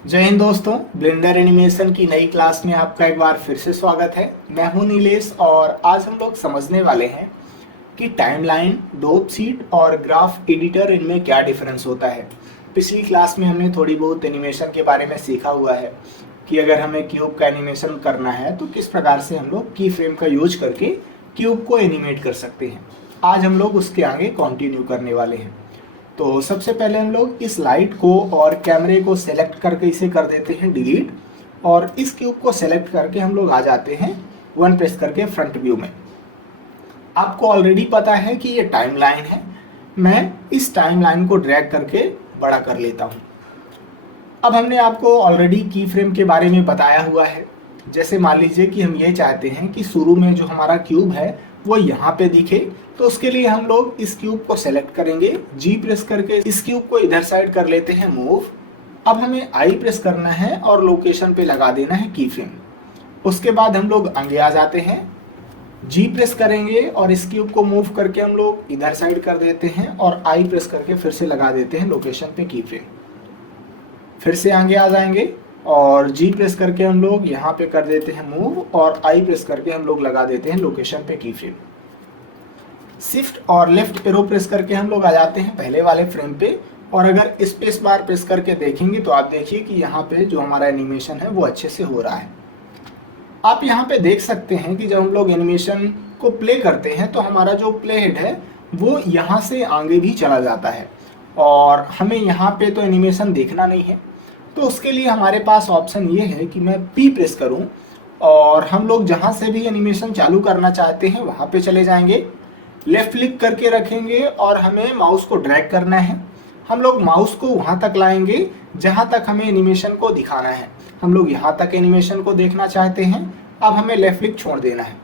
जय हिंद दोस्तों। Blender animation की नई क्लास में आपका एक बार फिर से स्वागत है। मैं हूं नीलेश और आज हम लोग समझने वाले हैं कि टाइमलाइन, डोप शीट और ग्राफ एडिटर इनमें क्या डिफरेंस होता है। पिछली क्लास में हमने थोड़ी बहुत एनिमेशन के बारे में सीखा हुआ है कि अगर हमें क्यूब का एनिमेशन करना है तो किस प्रकार से हम लोग की फ्रेम का यूज करके क्यूब को एनिमेट कर सकते हैं। आज हम लोग उसके आगे कंटिन्यू करने वाले हैं। तो सबसे पहले हम लोग इस लाइट को और कैमरे को सेलेक्ट करके इसे कर देते हैं डिलीट, और इस क्यूब को सेलेक्ट करके हम लोग आ जाते हैं वन प्रेस करके फ्रंट व्यू में। आपको ऑलरेडी पता है कि ये टाइमलाइन है। मैं इस टाइमलाइन को ड्रैग करके बड़ा कर लेता हूँ। अब हमने आपको ऑलरेडी की फ्रेम के बारे में बताया हुआ है। जैसे मान लीजिए कि हम ये चाहते हैं कि शुरू में जो हमारा क्यूब है वो यहाँ पे दिखे, तो उसके लिए हम लोग इस क्यूब को सेलेक्ट करेंगे, जी प्रेस करके इस क्यूब को इधर साइड कर लेते हैं मूव। अब हमें आई प्रेस करना है और लोकेशन पे लगा देना है की फ्रेम। उसके बाद हम लोग आगे आ जाते हैं, जी प्रेस करेंगे और इस क्यूब को मूव करके हम लोग इधर साइड कर देते हैं और आई प्रेस करके फिर से लगा देते हैं लोकेशन पे की फ्रेम। फिर से आगे आ जाएंगे और जी प्रेस करके हम लोग यहाँ पे कर देते हैं मूव और आई प्रेस करके हम लोग लगा देते हैं लोकेशन पे की फ्रेम। शिफ्ट और लेफ्ट एरो प्रेस करके हम लोग आ जाते हैं पहले वाले फ्रेम पे, और अगर स्पेस बार प्रेस करके देखेंगे तो आप देखिए कि यहाँ पे जो हमारा एनिमेशन है वो अच्छे से हो रहा है। आप यहाँ पे देख सकते हैं कि जब हम लोग एनिमेशन को प्ले करते हैं तो हमारा जो प्ले हेड है वो यहाँ से आगे भी चला जाता है और हमें यहाँ पे तो एनिमेशन देखना नहीं है। तो उसके लिए हमारे पास ऑप्शन ये है कि मैं पी प्रेस करूँ और हम लोग जहाँ से भी एनिमेशन चालू करना चाहते हैं वहाँ पे चले जाएंगे, लेफ्ट क्लिक करके रखेंगे और हमें माउस को ड्रैग करना है। हम लोग माउस को वहाँ तक लाएंगे जहाँ तक हमें एनिमेशन को दिखाना है। हम लोग यहाँ तक एनिमेशन को देखना चाहते हैं, अब हमें लेफ्ट क्लिक छोड़ देना है।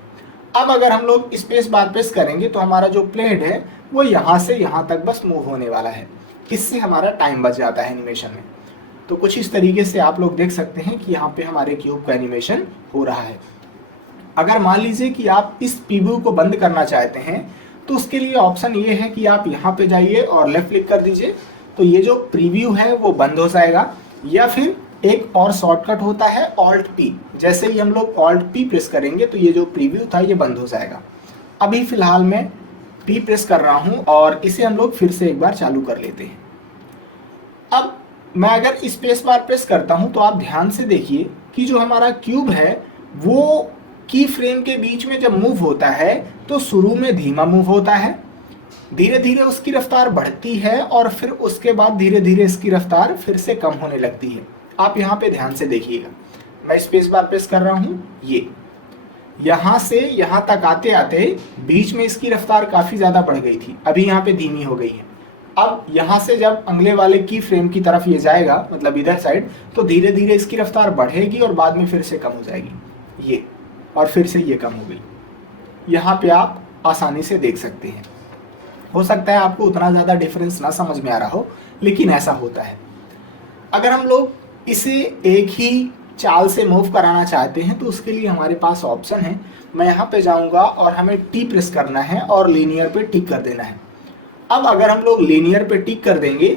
अब अगर हम लोग स्पेस बार प्रेस करेंगे तो हमारा जो प्ले हेड है वो यहाँ से यहाँ तक बस मूव होने वाला है। इससे हमारा टाइम बच जाता है एनिमेशन में। तो कुछ इस तरीके से आप लोग देख सकते हैं कि यहाँ पे हमारे क्यूब का एनिमेशन हो रहा है। अगर मान लीजिए कि आप इस प्रीव्यू को बंद करना चाहते हैं तो उसके लिए ऑप्शन ये है कि आप यहाँ पे जाइए और लेफ्ट क्लिक कर दीजिए, तो ये जो प्रीव्यू है वो बंद हो जाएगा। या फिर एक और शॉर्टकट होता है ऑल्ट पी, जैसे ही हम लोग ऑल्ट पी प्रेस करेंगे तो ये जो प्रीव्यू था ये बंद हो जाएगा। अभी फिलहाल मैं पी प्रेस कर रहा हूँ और इसे हम लोग फिर से एक बार चालू कर लेते हैं। अब मैं अगर स्पेस बार प्रेस करता हूं तो आप ध्यान से देखिए कि जो हमारा क्यूब है वो की फ्रेम के बीच में जब मूव होता है तो शुरू में धीमा मूव होता है, धीरे धीरे उसकी रफ्तार बढ़ती है और फिर उसके बाद धीरे धीरे इसकी रफ्तार फिर से कम होने लगती है। आप यहाँ पे ध्यान से देखिएगा, मैं स्पेस बार प्रेस कर रहा हूँ, ये यहाँ से यहाँ तक आते आते बीच में इसकी रफ्तार काफ़ी ज़्यादा बढ़ गई थी, अभी यहाँ पे धीमी हो गई है। अब यहाँ से जब अगले वाले की फ्रेम की तरफ ये जाएगा, मतलब इधर साइड, तो धीरे धीरे इसकी रफ्तार बढ़ेगी और बाद में फिर से कम हो जाएगी ये, और फिर से ये कम हो गई। यहाँ पे आप आसानी से देख सकते हैं। हो सकता है आपको उतना ज़्यादा डिफरेंस ना समझ में आ रहा हो, लेकिन ऐसा होता है। अगर हम लोग इसे एक ही चाल से मूव कराना चाहते हैं तो उसके लिए हमारे पास ऑप्शन है। मैं यहाँ पे जाऊँगा और हमें टी प्रेस करना है और लीनियर पे टिक कर देना है। अब अगर हम लोग लीनियर पे टिक कर देंगे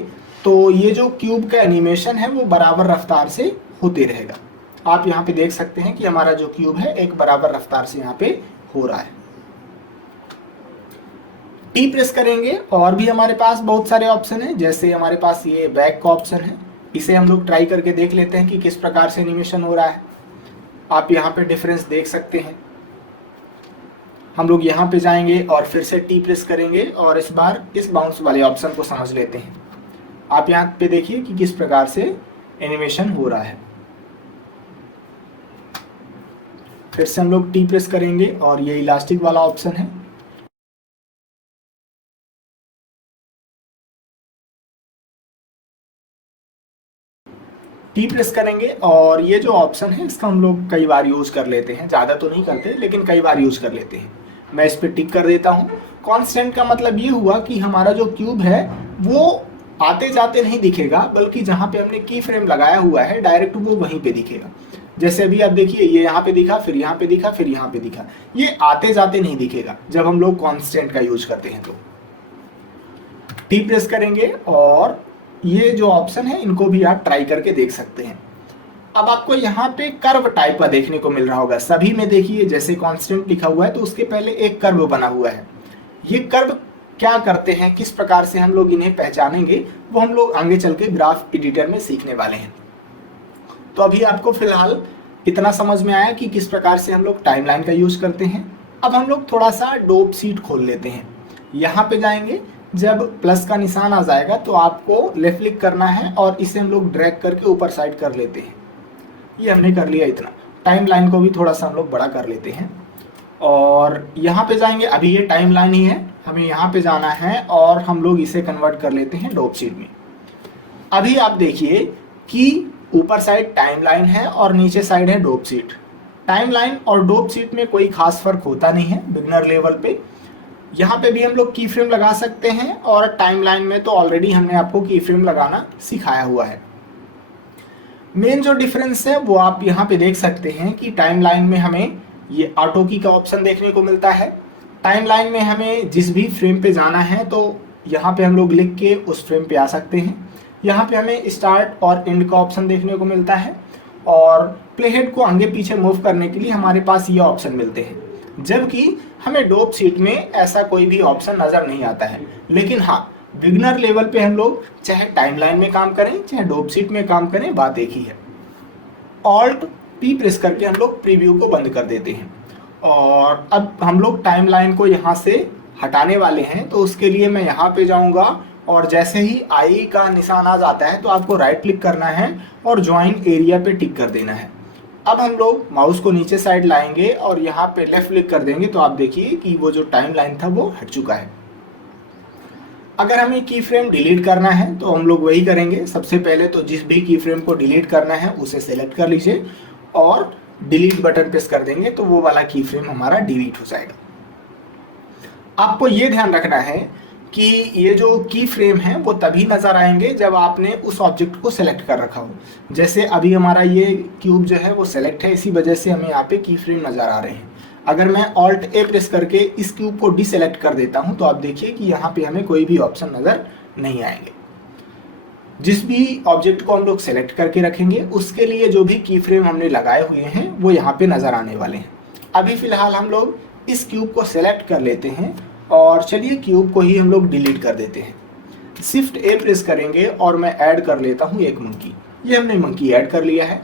तो ये जो क्यूब का एनिमेशन है वो बराबर रफ्तार से होते रहेगा। आप यहाँ पे देख सकते हैं कि हमारा जो क्यूब है एक बराबर रफ्तार से यहाँ पे हो रहा है। टी प्रेस करेंगे और भी हमारे पास बहुत सारे ऑप्शन हैं, जैसे हमारे पास ये बैक का ऑप्शन है। इसे हम लोग ट्राई करके देख लेते हैं कि किस प्रकार से एनिमेशन हो रहा है। आप यहाँ पे डिफरेंस देख सकते हैं। हम लोग यहाँ पे जाएंगे और फिर से टी प्रेस करेंगे और इस बार इस बाउंस वाले ऑप्शन को समझ लेते हैं। आप यहाँ पे देखिए कि किस प्रकार से एनिमेशन हो रहा है। फिर से हम लोग टी प्रेस करेंगे और ये इलास्टिक वाला ऑप्शन है। टी प्रेस करेंगे और ये जो ऑप्शन है इसका हम लोग कई बार यूज कर लेते हैं, ज़्यादा तो नहीं करते लेकिन कई बार यूज कर लेते हैं। मैं इस पर टिक कर देता हूँ। कांस्टेंट का मतलब ये हुआ कि हमारा जो क्यूब है वो आते जाते नहीं दिखेगा, बल्कि जहाँ पे हमने की फ्रेम लगाया हुआ है डायरेक्ट वो वहीं पे दिखेगा। जैसे अभी आप देखिए, ये यहाँ पे दिखा, फिर यहाँ पे दिखा, फिर यहाँ पे दिखा। ये आते जाते नहीं दिखेगा जब हम लोग कांस्टेंट का यूज करते हैं। तो टी प्रेस करेंगे और ये जो ऑप्शन है इनको भी आप ट्राई करके देख सकते हैं। अब आपको यहाँ पे कर्व टाइप का देखने को मिल रहा होगा। सभी में देखिए जैसे कांस्टेंट लिखा हुआ है तो उसके पहले एक कर्व बना हुआ है। ये कर्व क्या करते हैं, किस प्रकार से हम लोग इन्हें पहचानेंगे, वो हम लोग आगे चल के ग्राफ एडिटर में सीखने वाले हैं। तो अभी आपको फिलहाल इतना समझ में आया कि किस प्रकार से हम लोग टाइमलाइन का यूज करते हैं। अब हम लोग थोड़ा सा डोप सीट खोल लेते हैं। यहाँ पे जाएंगे, जब प्लस का निशान आ जाएगा तो आपको लेफ्ट क्लिक करना है और इसे हम लोग ड्रैग करके ऊपर साइड कर लेते हैं। ये हमने कर लिया इतना। टाइमलाइन को भी थोड़ा सा हम लोग बड़ा कर लेते हैं और यहाँ पे जाएंगे। अभी ये टाइमलाइन ही है, हमें यहाँ पे जाना है और हम लोग इसे कन्वर्ट कर लेते हैं डोप सीट में। अभी आप देखिए कि ऊपर साइड टाइमलाइन है और नीचे साइड है डोप सीट। टाइमलाइन और डोप सीट में कोई खास फर्क होता नहीं है बिगनर लेवल पे। यहाँ पे भी हम लोग की फ्रेम लगा सकते हैं और टाइमलाइन में तो ऑलरेडी हमने आपको की फ्रेम लगाना सिखाया हुआ है। मेन जो डिफरेंस है वो आप यहाँ पे देख सकते हैं कि टाइमलाइन में हमें ये ऑटो की का ऑप्शन देखने को मिलता है। टाइमलाइन में हमें जिस भी फ्रेम पे जाना है तो यहाँ पे हम लोग लिख के उस फ्रेम पे आ सकते हैं। यहाँ पे हमें स्टार्ट और एंड का ऑप्शन देखने को मिलता है और प्लेहेड को आगे पीछे मूव करने के लिए हमारे पास ये ऑप्शन मिलते हैं। जबकि हमें डोप सीट में ऐसा कोई भी ऑप्शन नज़र नहीं आता है। लेकिन हाँ, बिगनर लेवल पे हम लोग चाहे टाइमलाइन में काम करें चाहे डोप सीट में काम करें, बात एक ही है। ऑल्ट पी प्रेस करके हम लोग प्रीव्यू को बंद कर देते हैं और अब हम लोग टाइमलाइन को यहाँ से हटाने वाले हैं। तो उसके लिए मैं यहाँ पे जाऊँगा और जैसे ही आई का निशान आ जाता है तो आपको राइट क्लिक करना है और ज्वाइन एरिया पे टिक कर देना है। अब हम लोग माउस को नीचे साइड लाएंगे और यहाँ पे लेफ्ट क्लिक कर देंगे तो आप देखिए कि वो जो टाइमलाइन था वो हट चुका है। अगर हमें की फ्रेम डिलीट करना है तो हम लोग वही करेंगे। सबसे पहले तो जिस भी की फ्रेम को डिलीट करना है उसे सेलेक्ट कर लीजिए और डिलीट बटन प्रेस कर देंगे तो वो वाला की फ्रेम हमारा डिलीट हो जाएगा। आपको ये ध्यान रखना है कि ये जो की फ्रेम है वो तभी नज़र आएंगे जब आपने उस ऑब्जेक्ट को सेलेक्ट कर रखा हो। जैसे अभी हमारा ये क्यूब जो है वो सेलेक्ट है, इसी वजह से हमें यहाँ पे की फ्रेम नज़र आ रहे हैं। अगर मैं ऑल्ट ए प्रेस करके इस क्यूब को डिसेलेक्ट कर देता हूँ तो आप देखिए कि यहाँ पे हमें कोई भी ऑप्शन नज़र नहीं आएंगे। जिस भी ऑब्जेक्ट को हम लोग सेलेक्ट करके रखेंगे उसके लिए जो भी की फ्रेम हमने लगाए हुए हैं वो यहाँ पे नज़र आने वाले हैं। अभी फ़िलहाल हम लोग इस क्यूब को सेलेक्ट कर लेते हैं और चलिए क्यूब को ही हम लोग डिलीट कर देते हैं। शिफ्ट ए प्रेस करेंगे और मैं ऐड कर लेता हूँ एक मंकी। ये हमने मंकी ऐड कर लिया है।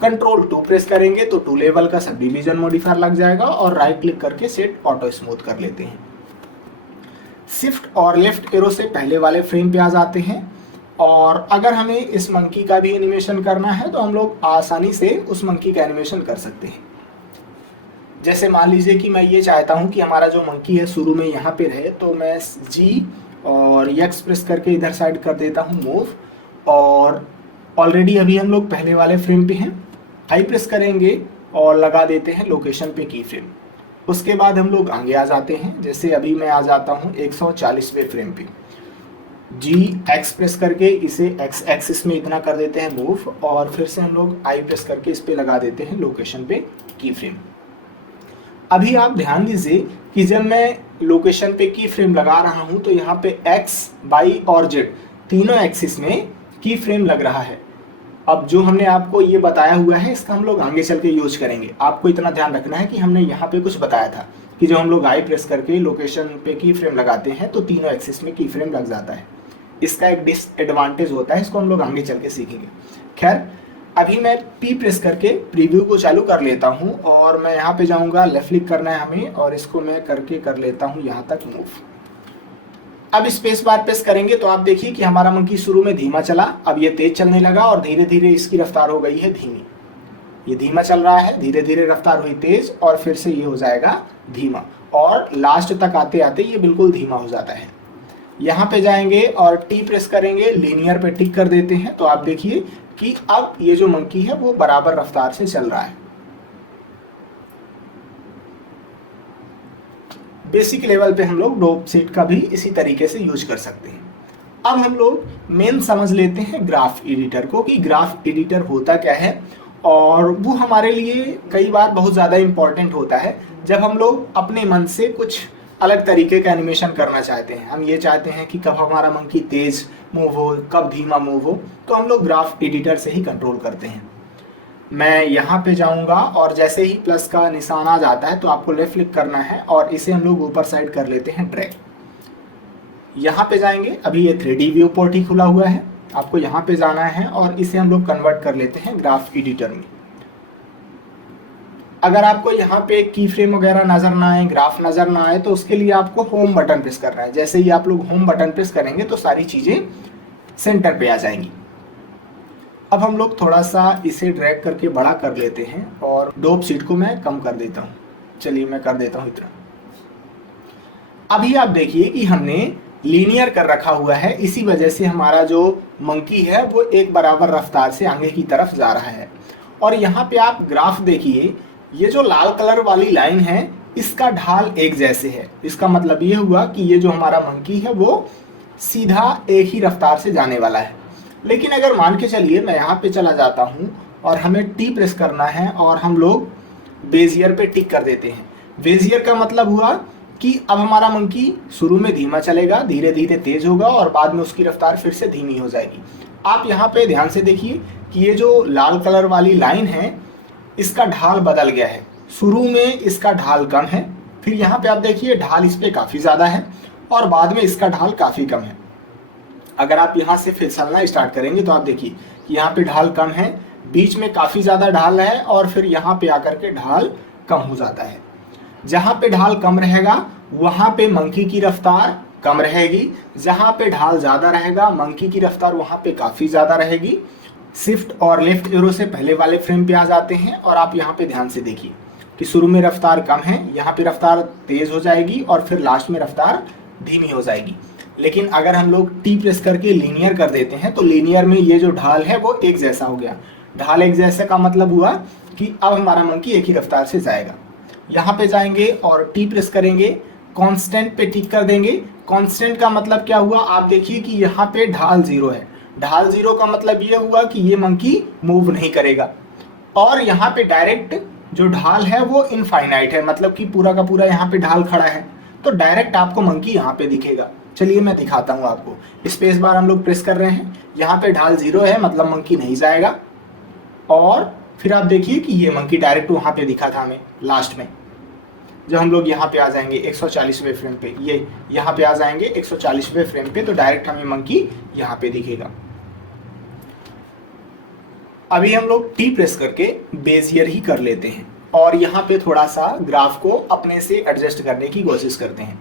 कंट्रोल 2 प्रेस करेंगे तो 2 लेवल का सब डिवीजन मॉडिफायर लग जाएगा और राइट क्लिक करके सेट ऑटो स्मूथ कर लेते हैं। शिफ्ट और लेफ्ट एरो से पहले वाले फ्रेम पे आ जाते हैं और अगर हमें इस मंकी का भी एनिमेशन करना है तो हम लोग आसानी से उस मंकी का एनिमेशन कर सकते हैं। जैसे मान लीजिए कि मैं ये चाहता हूँ कि हमारा जो मंकी है शुरू में यहाँ पे रहे, तो मैं जी और एक्स प्रेस करके इधर साइड कर देता हूँ मूव। और ऑलरेडी अभी हम लोग पहले वाले फ्रेम पे हैं, आई प्रेस करेंगे और लगा देते हैं लोकेशन पे की फ्रेम। उसके बाद हम लोग आगे आ जाते हैं। जैसे अभी मैं आ जाता हूँ 140वें फ्रेम पे, जी एक्स प्रेस करके इसे एक्स एक्सिस में इतना कर देते हैं मूव और फिर से हम लोग आई प्रेस करके इस पे लगा देते हैं लोकेशन पे की फ्रेम। अभी आप ध्यान दीजिए कि जब मैं लोकेशन पे की फ्रेम लगा रहा हूं तो यहाँ पे एक्स, वाई और जेड तीनों एक्सिस में की फ्रेम लग रहा है। अब जो हमने आपको ये बताया हुआ है इसका हम लोग आगे चल के यूज करेंगे। आपको इतना ध्यान रखना है कि हमने यहाँ पे कुछ बताया था कि जब हम लोग आई प्रेस करके लोकेशन पे की फ्रेम लगाते हैं तो तीनों एक्सिस में की फ्रेम लग जाता है। इसका एक डिसएडवांटेज होता है, इसको हम लोग आगे चल के सीखेंगे। खैर, अभी मैं P प्रेस करके प्रीव्यू को चालू कर लेता हूँ और मैं यहाँ पे जाऊँगा, लेफ्ट क्लिक करना है हमें और इसको मैं करके कर लेता हूँ यहाँ तक मूव। अब स्पेस बार प्रेस करेंगे तो आप देखिए कि हमारा मंकी शुरू में धीमा चला, अब ये तेज चलने लगा और धीरे धीरे इसकी रफ्तार हो गई है धीमी। ये धीमा चल रहा है, धीरे धीरे रफ्तार हुई तेज और फिर से ये हो जाएगा धीमा और लास्ट तक आते आते ये बिल्कुल धीमा हो जाता है। यहाँ पे जाएंगे और टी प्रेस करेंगे, लीनियर पे टिक कर देते हैं तो आप देखिए कि अब ये जो मंकी है वो बराबर रफ्तार से चल रहा है। बेसिक लेवल पे हम लोग डोप सेट का भी इसी तरीके से यूज कर सकते हैं। अब हम लोग मेन समझ लेते हैं ग्राफ एडिटर को कि ग्राफ एडिटर होता क्या है और वो हमारे लिए कई बार बहुत ज़्यादा इम्पॉर्टेंट होता है जब हम लोग अपने मन से कुछ अलग तरीके का एनिमेशन करना चाहते हैं। हम ये चाहते हैं कि कब हमारा मंकी तेज मूव हो, कब धीमा मूव हो, तो हम लोग ग्राफ एडिटर से ही कंट्रोल करते हैं। मैं यहाँ पे जाऊँगा और जैसे ही प्लस का निशान आ जाता है तो आपको लेफ्ट क्लिक करना है और इसे हम लोग ऊपर साइड कर लेते हैं ड्रैग। यहाँ पे जाएंगे, अभी ये 3D व्यू पोर्ट ही खुला हुआ है, आपको यहाँ पे जाना है और इसे हम लोग कन्वर्ट कर लेते हैं ग्राफ एडिटर में। अगर आपको यहाँ पे की फ्रेम वगैरह नजर ना आए, ग्राफ नजर ना आए, तो उसके लिए आपको होम बटन प्रेस करना है। जैसे ही आप लोग होम बटन प्रेस करेंगे तो सारी चीजें सेंटर पे आ जाएंगी। अब हम लोग थोड़ा सा इसे ड्रैग करके बड़ा कर लेते हैं और डोप सीट को मैं कम कर देता हूँ। चलिए मैं कर देता हूँ इतना। अभी आप देखिए कि हमने लीनियर कर रखा हुआ है, इसी वजह से हमारा जो मंकी है वो एक बराबर रफ्तार से आगे की तरफ जा रहा है। और यहाँ पे आप ग्राफ देखिए, ये जो लाल कलर वाली लाइन है इसका ढाल एक जैसे है। इसका मतलब ये हुआ कि ये जो हमारा मंकी है वो सीधा एक ही रफ्तार से जाने वाला है। लेकिन अगर मान के चलिए मैं यहाँ पे चला जाता हूँ और हमें टी प्रेस करना है और हम लोग बेजियर पे टिक कर देते हैं। बेजियर का मतलब हुआ कि अब हमारा मंकी शुरू में धीमा चलेगा, धीरे धीरे तेज होगा और बाद में उसकी रफ्तार फिर से धीमी हो जाएगी। आप यहाँ पे ध्यान से देखिए कि ये जो लाल कलर वाली लाइन है इसका ढाल बदल गया है। शुरू में इसका ढाल कम है, फिर यहाँ पे आप देखिए ढाल इस पे काफ़ी ज़्यादा है और बाद में इसका ढाल काफ़ी कम है। अगर आप यहाँ से फिसलना स्टार्ट करेंगे तो आप देखिए कि यहाँ पे ढाल कम है, बीच में काफ़ी ज़्यादा ढाल है और फिर यहाँ पे आकर के ढाल कम हो जाता है। जहाँ पे ढाल कम रहेगा वहाँ पे मंकी की रफ्तार कम रहेगी, जहाँ पे ढाल ज़्यादा रहेगा मंकी की रफ्तार वहाँ पे काफ़ी ज़्यादा रहेगी। शिफ्ट और लेफ्ट एरो से पहले वाले फ्रेम पे आ जाते हैं और आप यहाँ पे ध्यान से देखिए कि शुरू में रफ्तार कम है, यहाँ पे रफ्तार तेज हो जाएगी और फिर लास्ट में रफ्तार धीमी हो जाएगी। लेकिन अगर हम लोग टी प्रेस करके लीनियर कर देते हैं तो लीनियर में ये जो ढाल है वो एक जैसा हो गया। ढाल एक जैसा का मतलब हुआ कि अब हमारा मंकी एक ही रफ्तार से जाएगा। यहाँ पे जाएंगे और टी प्रेस करेंगे, कांस्टेंट पे टिक कर देंगे। कांस्टेंट का मतलब क्या हुआ, आप देखिए कि यहाँ पे ढाल 0 है। ढाल 0 का मतलब ये हुआ कि ये मंकी मूव नहीं करेगा। और यहाँ पे डायरेक्ट जो ढाल है वो इनफाइनाइट है, मतलब कि पूरा का पूरा यहाँ पे ढाल खड़ा है, तो डायरेक्ट आपको मंकी यहाँ पे दिखेगा। चलिए मैं दिखाता हूँ आपको। स्पेस बार हम लोग प्रेस कर रहे हैं, यहाँ पे ढाल 0 है मतलब मंकी नहीं जाएगा। और फिर आप देखिए कि ये मंकी डायरेक्ट वहाँ पे दिखा था हमें लास्ट में। जब हम लोग यहाँ पे आ जाएंगे 140वें फ्रेम पे, ये यहाँ पे आ जाएंगे 140वें फ्रेम पे, तो डायरेक्ट हमें मंकी यहाँ पे दिखेगा। अभी हम लोग टी प्रेस करके बेजियर ही कर लेते हैं और यहाँ पे थोड़ा सा ग्राफ को अपने से एडजस्ट करने की कोशिश करते हैं।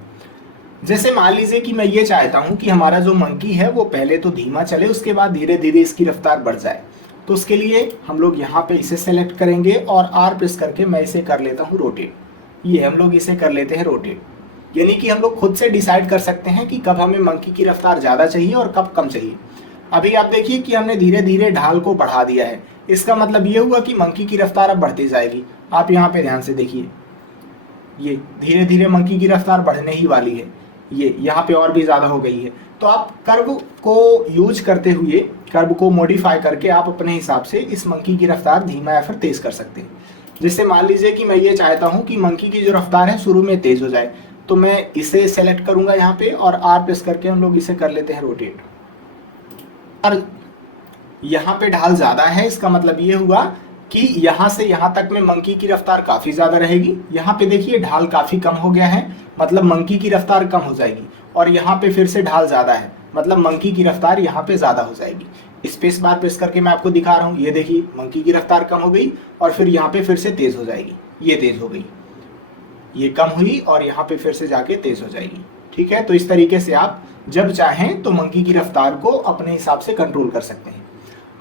जैसे मान लीजिए कि मैं ये चाहता हूँ कि हमारा जो मंकी है वो पहले तो धीमा चले, उसके बाद धीरे धीरे इसकी रफ्तार बढ़ जाए। तो उसके लिए हम लोग यहाँ पे इसे सेलेक्ट करेंगे और आर प्रेस करके मैं इसे कर लेता हूँ रोटेट। ये हम लोग इसे कर लेते हैं रोटेट, यानी कि हम लोग खुद से डिसाइड कर सकते हैं कि कब हमें मंकी की रफ्तार ज़्यादा चाहिए और कब कम चाहिए। अभी आप देखिए कि हमने धीरे धीरे ढाल को बढ़ा दिया है, इसका मतलब ये हुआ कि मंकी की रफ्तार अब बढ़ती जाएगी। आप यहाँ पे ध्यान से देखिए, ये धीरे धीरे मंकी की रफ्तार बढ़ने ही वाली है, ये यहाँ पे और भी ज़्यादा हो गई है। तो आप कर्व को यूज करते हुए, कर्व को मॉडिफाई करके आप अपने हिसाब से इस मंकी की रफ्तार धीमा या फिर तेज कर सकते हैं। जैसे मान लीजिए कि मैं ये चाहता हूँ कि मंकी की जो रफ्तार है शुरू में तेज हो जाए, तो मैं इसे सेलेक्ट करूंगा यहाँ पे और आर प्रेस करके हम लोग इसे कर लेते हैं रोटेट। और यहाँ पे ढाल ज़्यादा है, इसका मतलब ये हुआ कि यहाँ से यहाँ तक में मंकी की रफ्तार काफ़ी ज़्यादा रहेगी। यहाँ पे देखिए ढाल काफ़ी कम हो गया है, मतलब मंकी की रफ्तार कम हो जाएगी। और यहाँ पे फिर से ढाल ज़्यादा है, मतलब मंकी की रफ्तार यहाँ पे ज़्यादा हो जाएगी। स्पेस बार प्रेस करके मैं आपको दिखा रहा हूँ, ये देखिए मंकी की रफ्तार कम हो गई और फिर यहाँ पे फिर से तेज़ हो जाएगी। ये तेज़ हो गई, ये कम हुई और यहाँ पे फिर से जाके तेज़ हो जाएगी। ठीक है, तो इस तरीके से आप जब चाहें तो मंकी की रफ्तार को अपने हिसाब से कंट्रोल कर सकते हैं।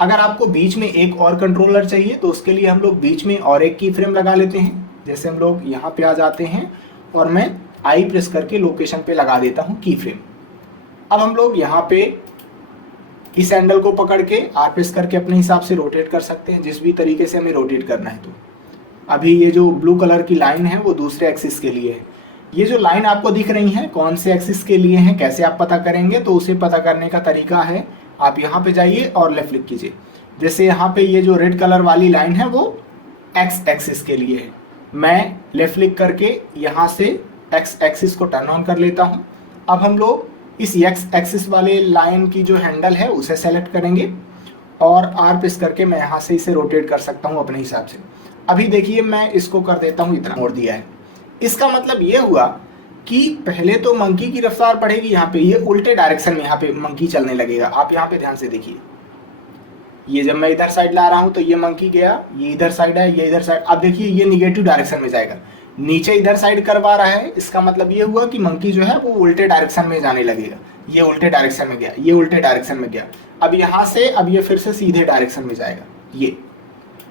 अगर आपको बीच में एक और कंट्रोलर चाहिए तो उसके लिए हम लोग बीच में और एक की फ्रेम लगा लेते हैं। जैसे हम लोग यहाँ पे आ जाते हैं और मैं आई प्रेस करके लोकेशन पे लगा देता हूँ की फ्रेम। अब हम लोग यहाँ पे इस हैंडल को पकड़ के आर प्रेस करके अपने हिसाब से रोटेट कर सकते हैं, जिस भी तरीके से हमें रोटेट करना है। तो अभी ये जो ब्लू कलर की लाइन है वो दूसरे एक्सिस के लिए है। ये जो लाइन आपको दिख रही है कौन से एक्सिस के लिए है, कैसे आप पता करेंगे, तो उसे पता करने का तरीका है, आप यहाँ पे जाइए और लेफ्ट क्लिक कीजिए। जैसे यहाँ पे ये जो रेड कलर वाली लाइन है वो एक्स एक्सिस के लिए है। मैं लेफ्ट क्लिक करके यहाँ से एक्स एक्सिस को टर्न ऑन कर लेता हूँ। अब हम लोग इस एक्स एक्सिस वाले लाइन की जो हैंडल है उसे सेलेक्ट करेंगे और आर प्रेस करके मैं यहाँ से इसे रोटेट कर सकता हूँ अपने हिसाब से। अभी देखिए मैं इसको कर देता हूँ, इतना मोड़ दिया है। इसका मतलब ये हुआ कि पहले तो मंकी की रफ्तार बढ़ेगी, यहाँ पे ये उल्टे डायरेक्शन में यहाँ पे मंकी चलने लगेगा। आप यहाँ पे ध्यान से देखिए, ये जब मैं इधर साइड ला रहा हूँ तो ये मंकी गया, ये इधर साइड है, ये इधर साइड। अब देखिए ये निगेटिव डायरेक्शन में जाएगा, नीचे इधर साइड करवा रहा है। इसका मतलब ये हुआ कि मंकी जो है वो उल्टे डायरेक्शन में जाने लगेगा। ये उल्टे डायरेक्शन में गया, ये उल्टे डायरेक्शन में गया। अब यहाँ से अब ये फिर से सीधे डायरेक्शन में जाएगा ये।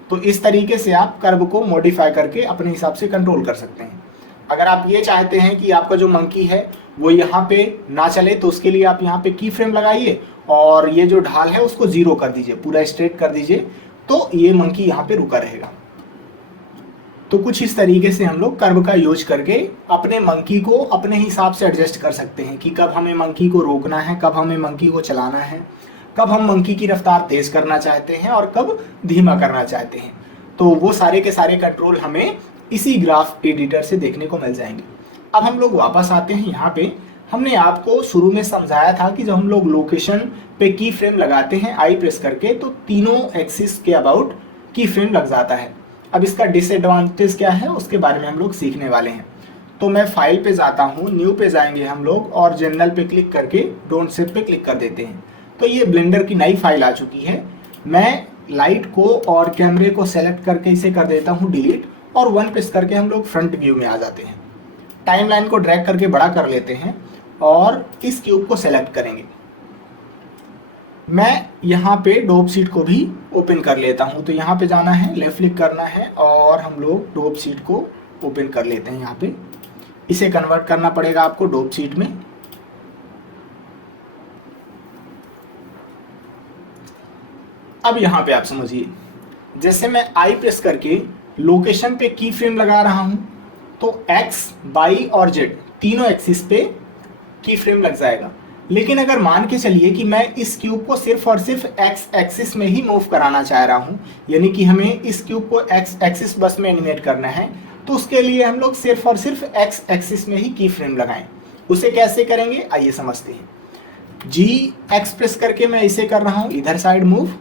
तो इस तरीके से आप कर्व को मॉडिफाई करके अपने हिसाब से कंट्रोल कर सकते हैं। अगर आप ये चाहते हैं कि आपका जो मंकी है वो यहाँ पे ना चले, तो उसके लिए आप यहाँ पे की फ्रेम लगाइए और ये जो ढाल है उसको 0 कर दीजिए, पूरा स्ट्रेट कर दीजिए, तो ये मंकी यहाँ पे रुका रहेगा। तो कुछ इस तरीके से हम लोग कर्व का यूज करके अपने मंकी को अपने हिसाब से एडजस्ट कर सकते हैं कि कब हमें मंकी को रोकना है, कब हमें मंकी को चलाना है, कब हम मंकी की रफ्तार तेज करना चाहते हैं और कब धीमा करना चाहते हैं। तो वो सारे के सारे कंट्रोल हमें इसी ग्राफ एडिटर से देखने को मिल जाएंगे। अब हम लोग वापस आते हैं यहाँ पे। हमने आपको शुरू में समझाया था कि जब हम लोग लोकेशन पे की फ्रेम लगाते हैं आई प्रेस करके, तो तीनों एक्सिस के अबाउट की फ्रेम लग जाता है। अब इसका डिसएडवांटेज क्या है उसके बारे में हम लोग सीखने वाले हैं। तो मैं फाइल पे जाता हूँ, न्यू पे जाएंगे हम लोग और जनरल पे क्लिक करके डोंट सेव पे क्लिक कर देते हैं। तो ये ब्लेंडर की नई फाइल आ चुकी है। मैं लाइट को और कैमरे को सेलेक्ट करके इसे कर देता हूँ डिलीट, और 1 प्रेस करके हम लोग फ्रंट व्यू में आ जाते हैं। टाइमलाइन को ड्रैग करके बड़ा कर लेते हैं और इस क्यूब को सेलेक्ट करेंगे। मैं यहाँ पे डोप सीट को भी ओपन कर लेता हूँ। तो यहाँ पे जाना है, लेफ्ट क्लिक करना है और हम लोग डोप सीट को ओपन कर लेते हैं। यहाँ पे इसे कन्वर्ट करना पड़ेगा आपको डोप सीट में। अब यहाँ पे आप समझिए, जैसे मैं आई प्रेस करके लोकेशन पे की फ्रेम लगा रहा हूं, तो एक्स, वाई और जेड तीनों एक्सिस पे की फ्रेम लग जाएगा। लेकिन अगर मान के चलिए कि मैं इस क्यूब को सिर्फ और सिर्फ एक्स एक्सिस में ही मूव कराना चाह रहा हूं, यानी कि हमें इस क्यूब को एक्स एक्सिस बस में एनिमेट करना है, तो उसके लिए हम लोग सिर्फ और सिर्फ एक्स एक्सिस में ही की फ्रेम लगाएं। उसे कैसे करेंगे आइए समझते हैं। जी एक्स प्रेस करके मैं इसे कर रहा हूं इधर साइड मूव,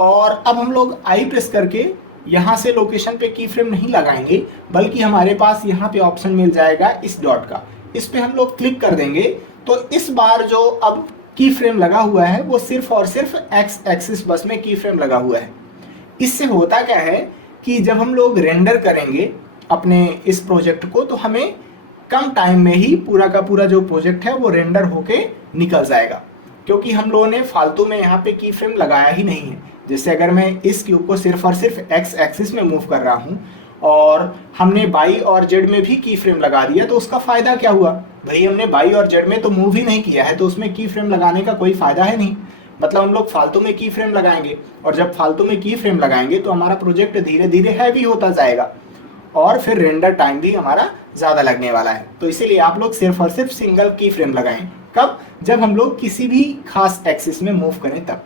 और अब हम लोग आई प्रेस करके यहाँ से लोकेशन पे की फ्रेम नहीं लगाएंगे, बल्कि हमारे पास यहाँ पे ऑप्शन मिल जाएगा इस डॉट का। इस पे हम लोग क्लिक कर देंगे तो इस बार जो अब की फ्रेम लगा हुआ है वो सिर्फ और सिर्फ एक्स एक्सिस बस में की फ्रेम लगा हुआ है। इससे होता क्या है कि जब हम लोग रेंडर करेंगे अपने इस प्रोजेक्ट को, तो हमें कम टाइम में ही पूरा का पूरा जो प्रोजेक्ट है वो रेंडर होके निकल जाएगा, क्योंकि हम लोगों ने फालतू में यहाँ पे की फ्रेम लगाया ही नहीं है। जैसे अगर मैं इस क्यूब को सिर्फ और सिर्फ एक्स एक्सिस में मूव कर रहा हूँ और हमने बाई और जेड में भी की फ्रेम लगा दिया, तो उसका फायदा क्या हुआ भाई? हमने बाई और जेड में तो मूव ही नहीं किया है, तो उसमें की फ्रेम लगाने का कोई फायदा है नहीं। मतलब हम लोग फालतू में की फ्रेम लगाएंगे, और जब फालतू में की फ्रेम लगाएंगे तो हमारा प्रोजेक्ट धीरे धीरे हैवी होता जाएगा और फिर रेंडर टाइम भी हमारा ज़्यादा लगने वाला है। तो इसीलिए आप लोग सिर्फ और सिर्फ सिंगल की फ्रेम लगाएं। कब? जब हम लोग किसी भी खास एक्सिस में मूव करें तब।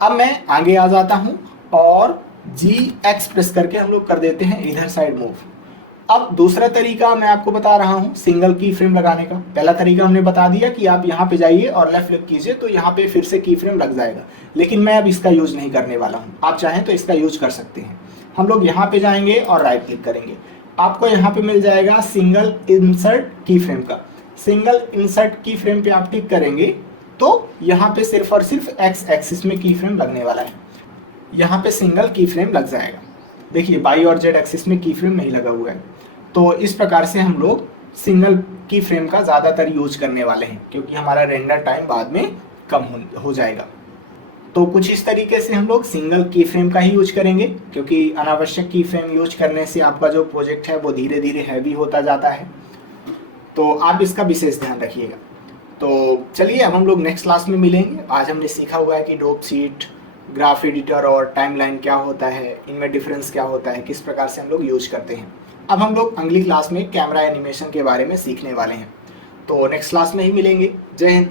अब मैं आगे आ जाता हूं और जी एक्स प्रेस करके हम लोग कर देते हैं इधर साइड मूव। अब दूसरा तरीका मैं आपको बता रहा हूं सिंगल की फ्रेम लगाने का। पहला तरीका हमने बता दिया कि आप यहां पे जाइए और लेफ्ट क्लिक कीजिए तो यहां पे फिर से की फ्रेम लग जाएगा, लेकिन मैं अब इसका यूज नहीं करने वाला हूं। आप चाहें तो इसका यूज कर सकते हैं। हम लोग यहाँ पे जाएंगे और राइट क्लिक करेंगे। आपको यहाँ पे मिल जाएगा सिंगल इंसर्ट की फ्रेम का। सिंगल इंसर्ट की फ्रेम पे आप क्लिक करेंगे तो यहाँ पे सिर्फ और सिर्फ एक्स एक्सिस में की फ्रेम लगने वाला है। यहाँ पे सिंगल की फ्रेम लग जाएगा। देखिए बाई और जेड एक्सिस में की फ्रेम नहीं लगा हुआ है। तो इस प्रकार से हम लोग सिंगल की फ्रेम का ज़्यादातर यूज करने वाले हैं, क्योंकि हमारा रेंडर टाइम बाद में कम हो जाएगा। तो कुछ इस तरीके से हम लोग सिंगल की फ्रेम का ही यूज करेंगे, क्योंकि अनावश्यक की फ्रेम यूज करने से आपका जो प्रोजेक्ट है वो धीरे धीरे हैवी होता जाता है। तो आप इसका विशेष ध्यान रखिएगा। तो चलिए अब हम लोग नेक्स्ट क्लास में मिलेंगे। आज हमने सीखा हुआ है कि डोप सीट, ग्राफ एडिटर और टाइमलाइन क्या होता है, इनमें डिफरेंस क्या होता है, किस प्रकार से हम लोग यूज करते हैं। अब हम लोग अगली क्लास में कैमरा एनिमेशन के बारे में सीखने वाले हैं। तो नेक्स्ट क्लास में ही मिलेंगे। जय हिंद।